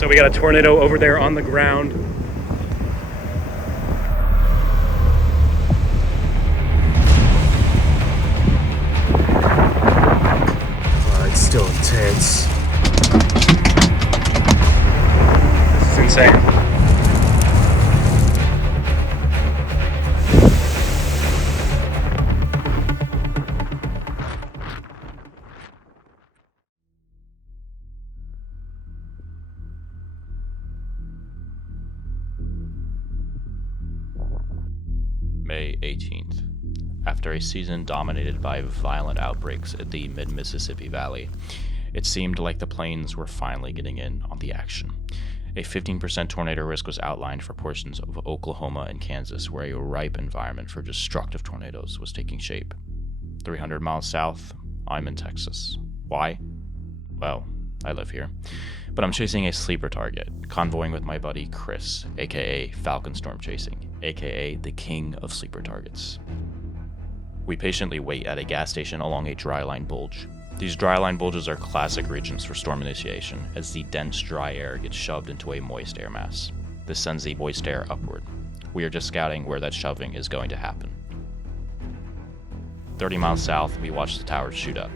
So we got a tornado over there on the ground. It's still intense. This is insane. May 18th. After a season dominated by violent outbreaks at the mid-Mississippi Valley, it seemed like the plains were finally getting in on the action. A 15% tornado risk was outlined for portions of Oklahoma and Kansas, where a ripe environment for destructive tornadoes was taking shape. 300 miles south, I'm in Texas. Why? Well, I live here. But I'm chasing a sleeper target, convoying with my buddy Chris, aka Falcon Storm Chasing, aka the king of sleeper targets. We patiently wait at a gas station along a dry-line bulge. These dry-line bulges are classic regions for storm initiation, as the dense dry air gets shoved into a moist air mass. This sends the moist air upward. We are just scouting where that shoving is going to happen. 30 miles south, we watched the towers shoot up.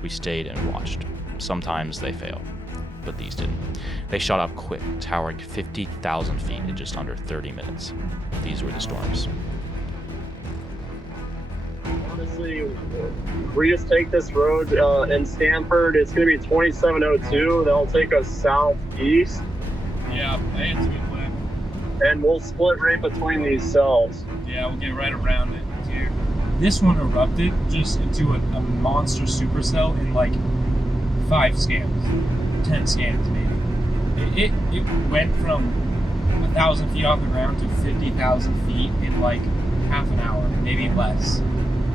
We stayed and watched. Sometimes they fail, but these didn't. They shot up quick, towering 50,000 feet in just under 30 minutes. These were the storms. Honestly, we just take this road in Stanford. It's going to be 2702. That'll take us southeast. Yeah, that's a good plan. And we'll split right between these cells. Yeah, we'll get right around it too. This one erupted just into a monster supercell in like 5 scans, 10 scans maybe. It went from 1,000 feet off the ground to 50,000 feet in like half an hour, maybe less.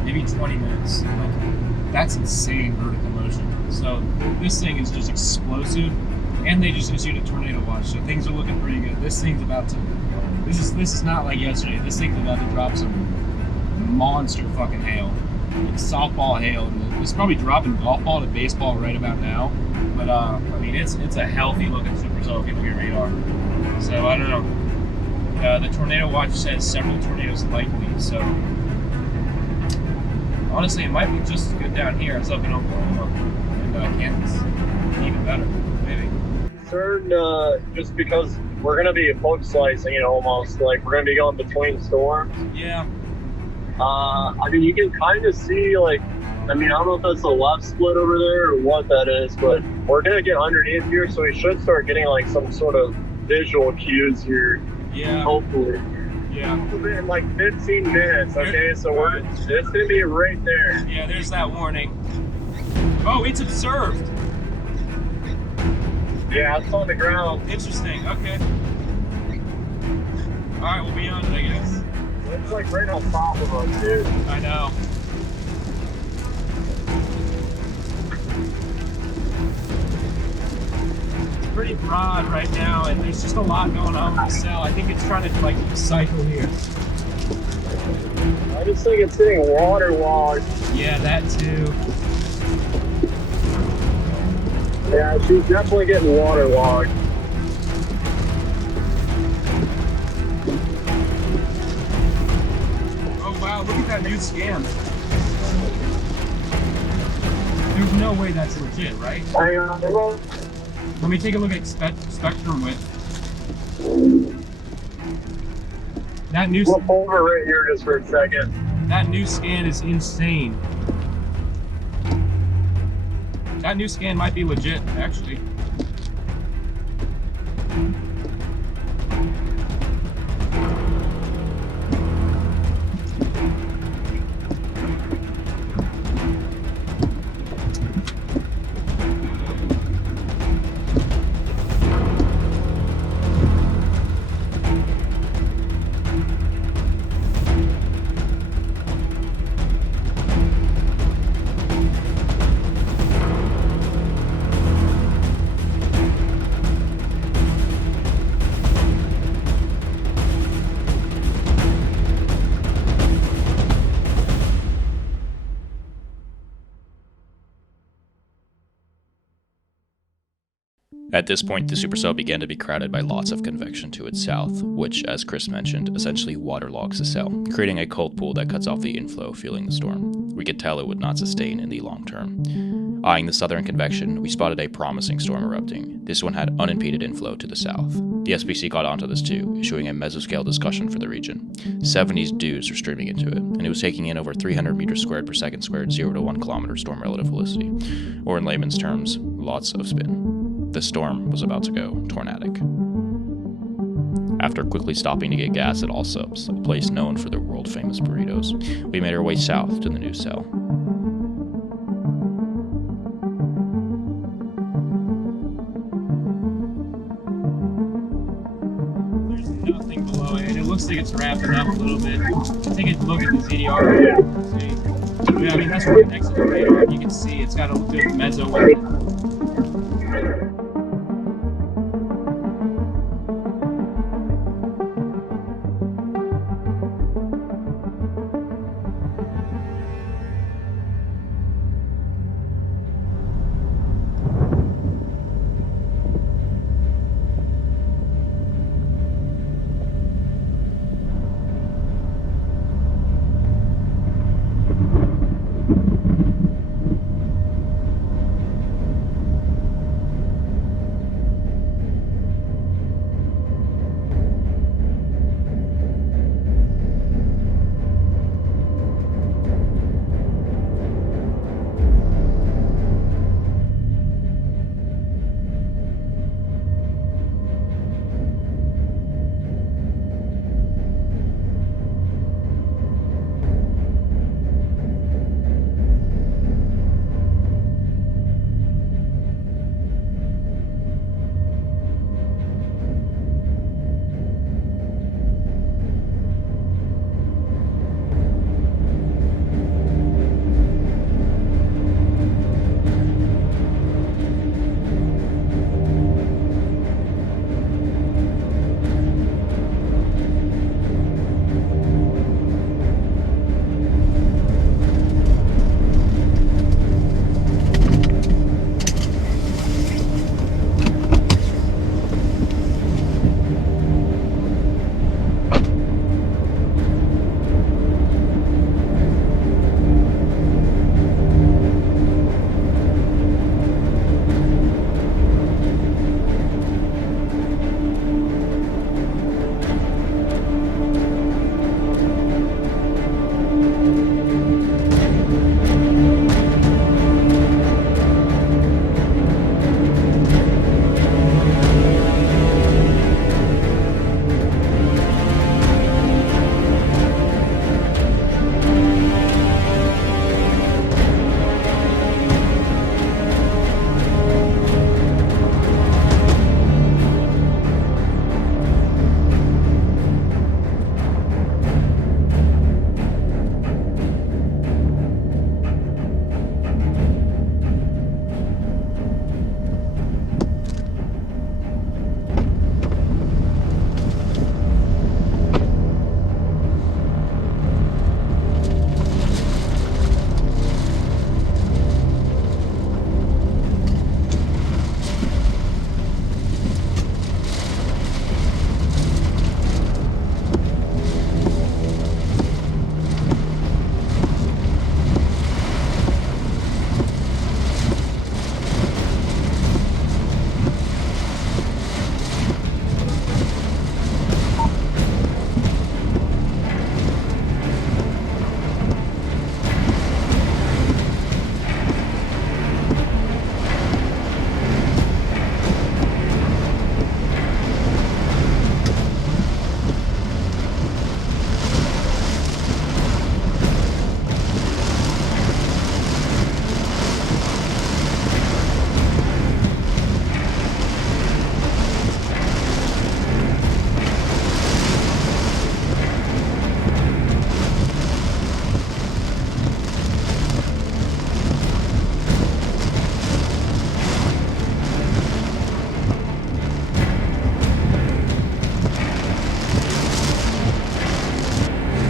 Maybe 20 minutes. Like, that's insane vertical motion. So this thing is just explosive, and they just issued a tornado watch, so things are looking pretty good. This thing's about to. This is not like yesterday. This thing's about to drop some monster fucking hail, like softball hail. And it's probably dropping golf ball to baseball right about now. But I mean, it's a healthy looking supercell if you look at radar. So I don't know. The tornado watch says several tornadoes likely. So. Honestly, it might be just as good down here as up in Oklahoma and Kansas. Even better, maybe. Concerned just because we're going to be hook slicing it almost. Like, we're going to be going between storms. Yeah. I mean, you can kind of see, like, I mean, I don't know if that's the left split over there or what that is, but we're going to get underneath here, so we should start getting, like, some sort of visual cues here. Yeah. Hopefully. Yeah. In like 15 minutes, okay? So it's going to be right there. Yeah, there's that warning. Oh, it's observed. Yeah, it's on the ground. Interesting, okay. Alright, we'll be on it, I guess. It's like right on top of us, dude. I know. It's pretty broad right now, and there's just a lot going on with the cell. I think it's trying to, like, cycle here. I just think it's getting waterlogged. Yeah, that too. Yeah, she's definitely getting waterlogged. Oh wow, look at that new scan. There's no way that's legit, right? Hang on. Let me take a look at spectrum width. That new We'll pull over right here just for a second. That new scan is insane. That new scan might be legit, actually. At this point, the supercell began to be crowded by lots of convection to its south, which, as Chris mentioned, essentially waterlogs the cell, creating a cold pool that cuts off the inflow fueling the storm. We could tell it would not sustain in the long term. Eyeing the southern convection, we spotted a promising storm erupting. This one had unimpeded inflow to the south. The SPC got onto this too, issuing a mesoscale discussion for the region. 70s dews were streaming into it, and it was taking in over 300 meters squared per second squared 0 to 1 kilometer storm relative velocity, or in layman's terms, lots of spin. The storm was about to go tornadic. After quickly stopping to get gas at Allsup's, a place known for their world-famous burritos, we made our way south to the new cell. There's nothing below it, and it looks like it's wrapping up a little bit. Take a look at the ZDR. See? Yeah, I mean, that's right next to the radar. You can see it's got a good mezzo with it.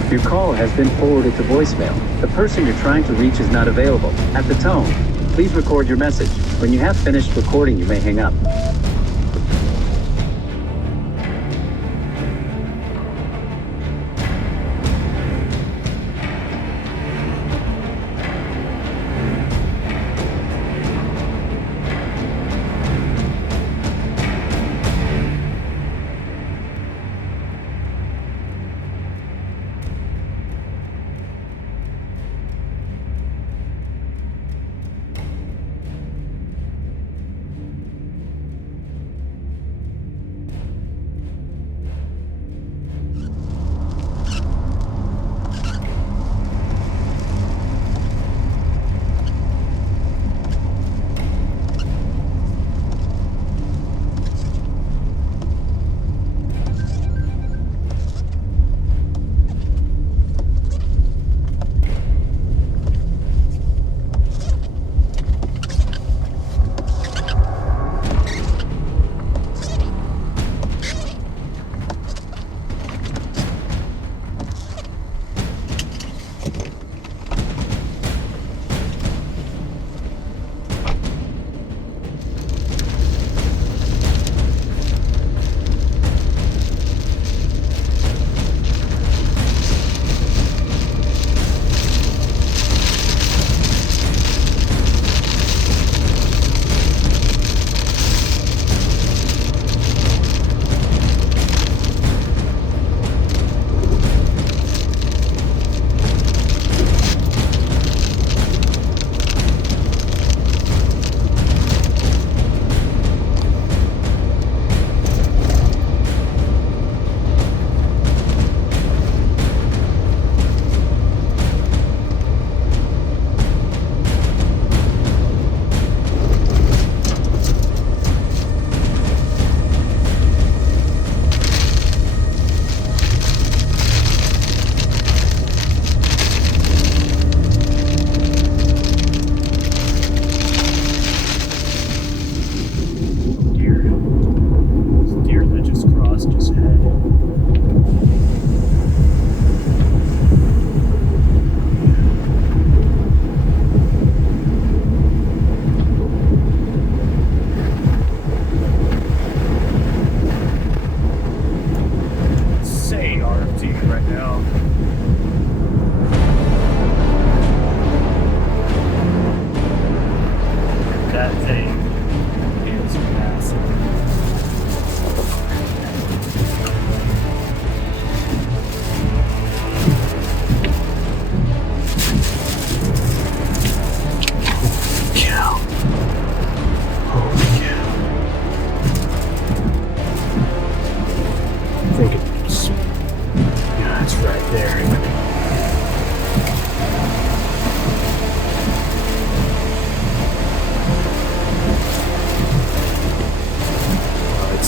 Your call has been forwarded to voicemail. The person you're trying to reach is not available. At the tone, please record your message. When you have finished recording, you may hang up.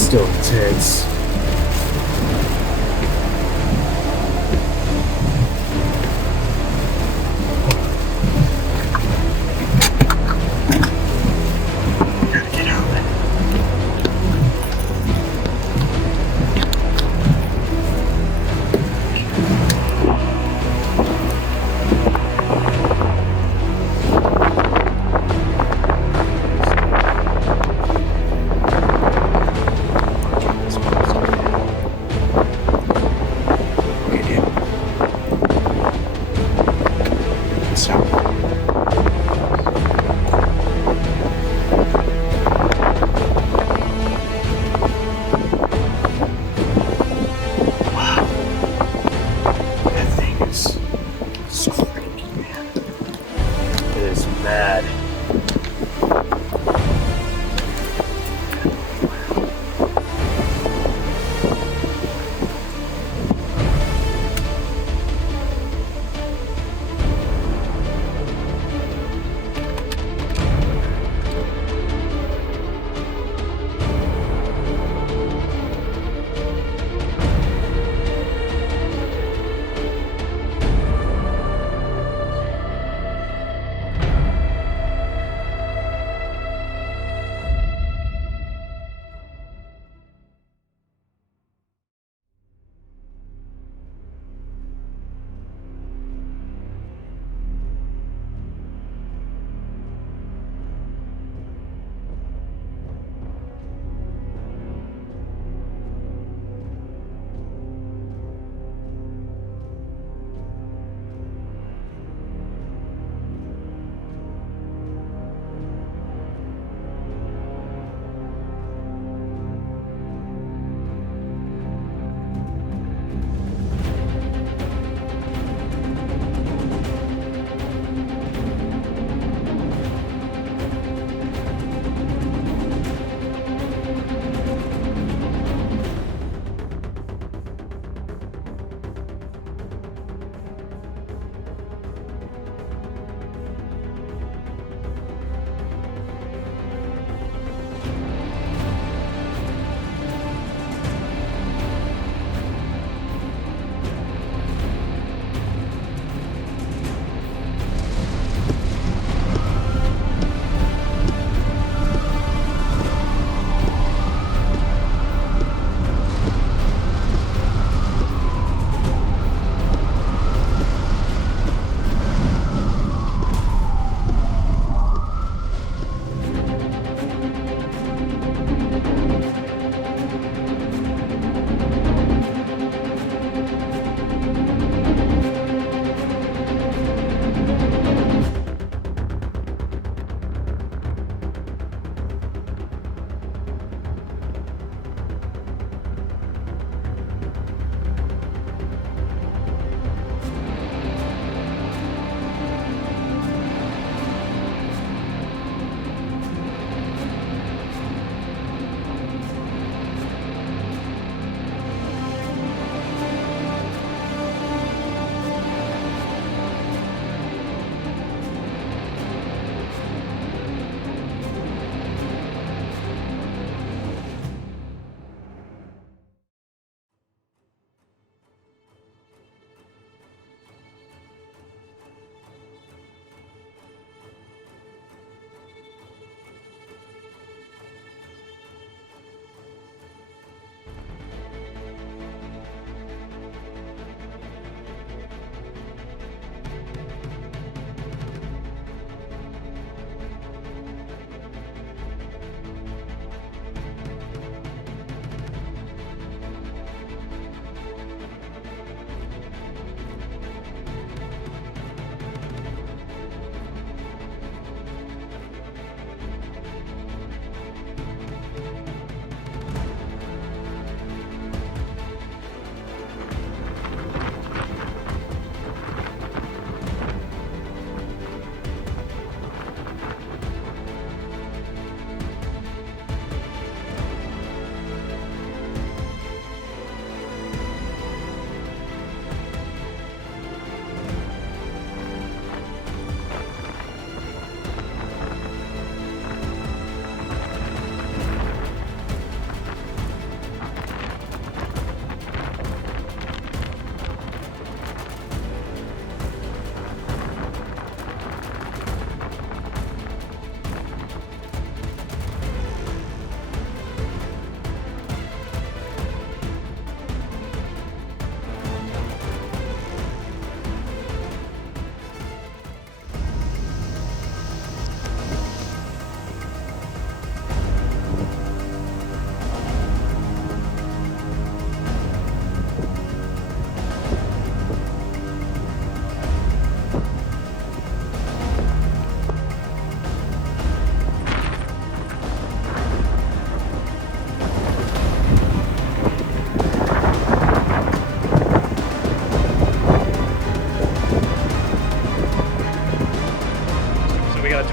still intense. Gotta get out. This one is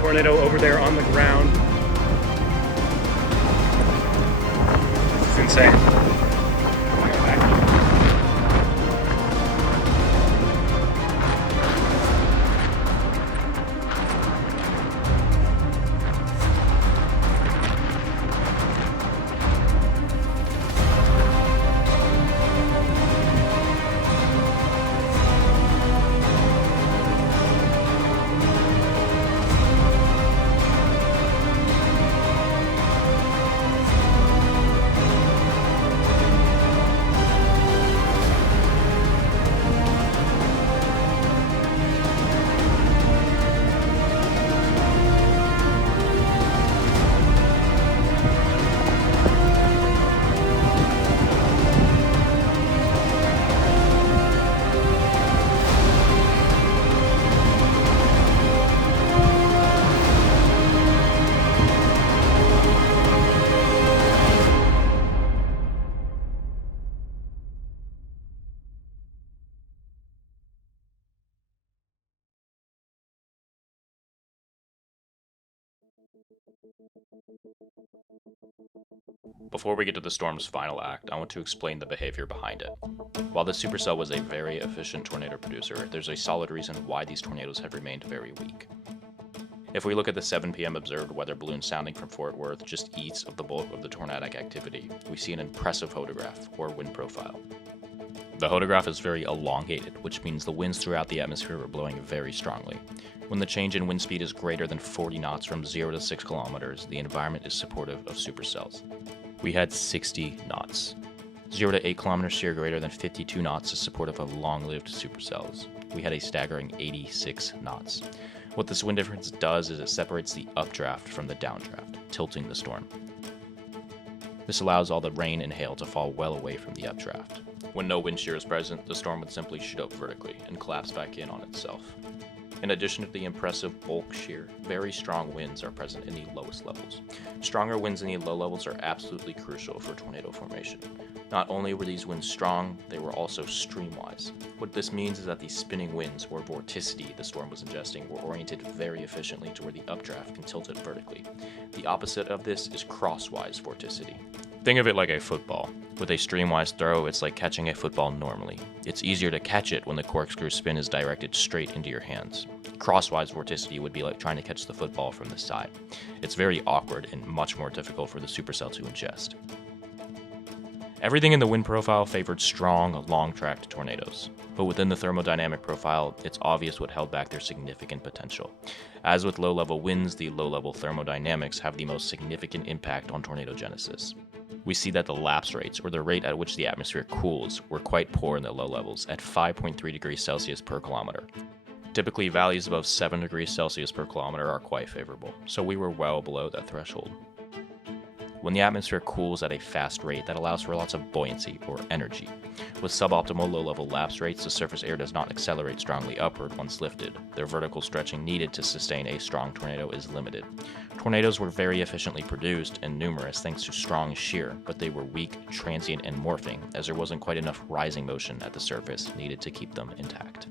tornado over there on the ground. This is insane. Before we get to the storm's final act, I want to explain the behavior behind it. While the supercell was a very efficient tornado producer, there's a solid reason why these tornadoes have remained very weak. If we look at the 7 p.m. observed weather balloon sounding from Fort Worth just east of the bulk of the tornadic activity, we see an impressive hodograph, or wind profile. The hodograph is very elongated, which means the winds throughout the atmosphere are blowing very strongly. When the change in wind speed is greater than 40 knots from 0 to 6 kilometers, the environment is supportive of supercells. We had 60 knots. 0 to 8 kilometers shear greater than 52 knots is supportive of long-lived supercells. We had a staggering 86 knots. What this wind difference does is it separates the updraft from the downdraft, tilting the storm. This allows all the rain and hail to fall well away from the updraft. When no wind shear is present, the storm would simply shoot up vertically and collapse back in on itself. In addition to the impressive bulk shear, very strong winds are present in the lowest levels. Stronger winds in the low levels are absolutely crucial for tornado formation. Not only were these winds strong, they were also streamwise. What this means is that the spinning winds, or vorticity, the storm was ingesting were oriented very efficiently to where the updraft can tilt it vertically. The opposite of this is crosswise vorticity. Think of it like a football. With a streamwise throw, it's like catching a football normally. It's easier to catch it when the corkscrew spin is directed straight into your hands. Crosswise vorticity would be like trying to catch the football from the side. It's very awkward and much more difficult for the supercell to ingest. Everything in the wind profile favored strong, long-tracked tornadoes. But within the thermodynamic profile, it's obvious what held back their significant potential. As with low-level winds, the low-level thermodynamics have the most significant impact on tornadogenesis. We see that the lapse rates, or the rate at which the atmosphere cools, were quite poor in the low levels, at 5.3 degrees Celsius per kilometer. Typically, values above 7 degrees Celsius per kilometer are quite favorable, so we were well below that threshold. When the atmosphere cools at a fast rate, that allows for lots of buoyancy, or energy. With suboptimal low-level lapse rates, the surface air does not accelerate strongly upward once lifted. Their vertical stretching needed to sustain a strong tornado is limited. Tornadoes were very efficiently produced and numerous thanks to strong shear, but they were weak, transient, and morphing, as there wasn't quite enough rising motion at the surface needed to keep them intact.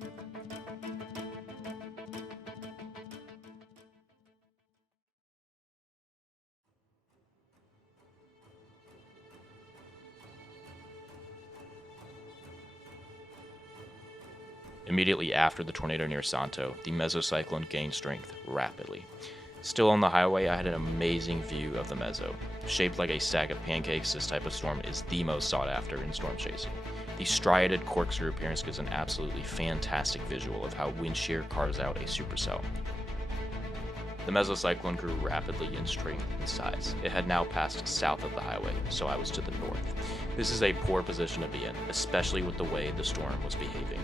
Immediately after the tornado near Santo, the mesocyclone gained strength rapidly. Still on the highway, I had an amazing view of the meso. Shaped like a stack of pancakes, this type of storm is the most sought after in storm chasing. The striated corkscrew appearance gives an absolutely fantastic visual of how wind shear carves out a supercell. The mesocyclone grew rapidly in strength and size. It had now passed south of the highway, so I was to the north. This is a poor position to be in, especially with the way the storm was behaving.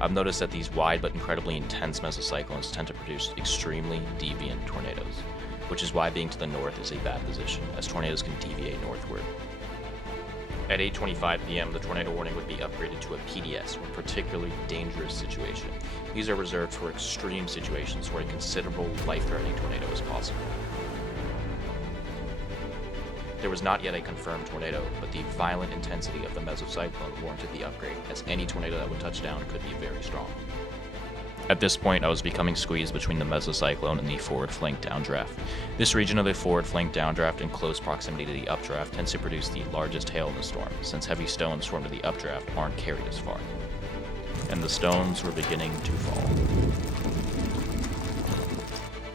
I've noticed that these wide but incredibly intense mesocyclones tend to produce extremely deviant tornadoes, which is why being to the north is a bad position, as tornadoes can deviate northward. At 8:25 p.m., the tornado warning would be upgraded to a PDS, or particularly dangerous situation. These are reserved for extreme situations where a considerable life-threatening tornado is possible. There was not yet a confirmed tornado, but the violent intensity of the mesocyclone warranted the upgrade, as any tornado that would touch down could be very strong. At this point, I was becoming squeezed between the mesocyclone and the forward flank downdraft. This region of the forward flank downdraft in close proximity to the updraft tends to produce the largest hail in the storm, since heavy stones formed to the updraft aren't carried as far. And the stones were beginning to fall.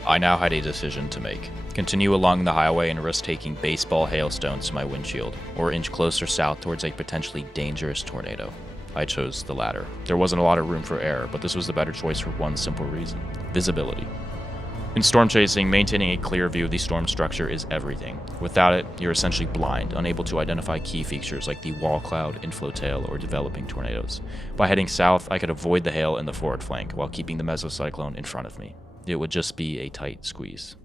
I now had a decision to make. Continue along the highway and risk taking baseball hailstones to my windshield, or inch closer south towards a potentially dangerous tornado. I chose the latter. There wasn't a lot of room for error, but this was the better choice for one simple reason: visibility. In storm chasing, maintaining a clear view of the storm structure is everything. Without it, you're essentially blind, unable to identify key features like the wall cloud, inflow tail, or developing tornadoes. By heading south, I could avoid the hail in the forward flank while keeping the mesocyclone in front of me. It would just be a tight squeeze.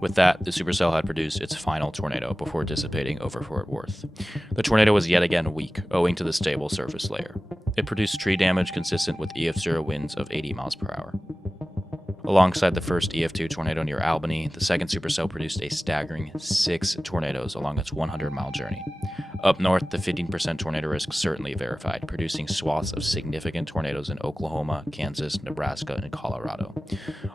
With that, the supercell had produced its final tornado before dissipating over Fort Worth. The tornado was yet again weak, owing to the stable surface layer. It produced tree damage consistent with EF0 winds of 80 miles per hour. Alongside the first EF2 tornado near Albany, the second supercell produced a staggering 6 tornadoes along its 100-mile journey. Up north, the 15% tornado risk certainly verified, producing swaths of significant tornadoes in Oklahoma, Kansas, Nebraska, and Colorado.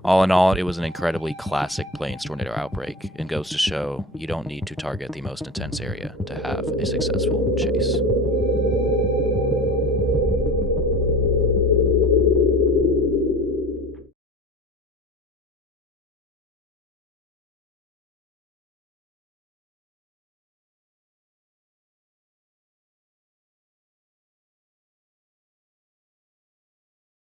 All in all, it was an incredibly classic Plains tornado outbreak, and goes to show you don't need to target the most intense area to have a successful chase.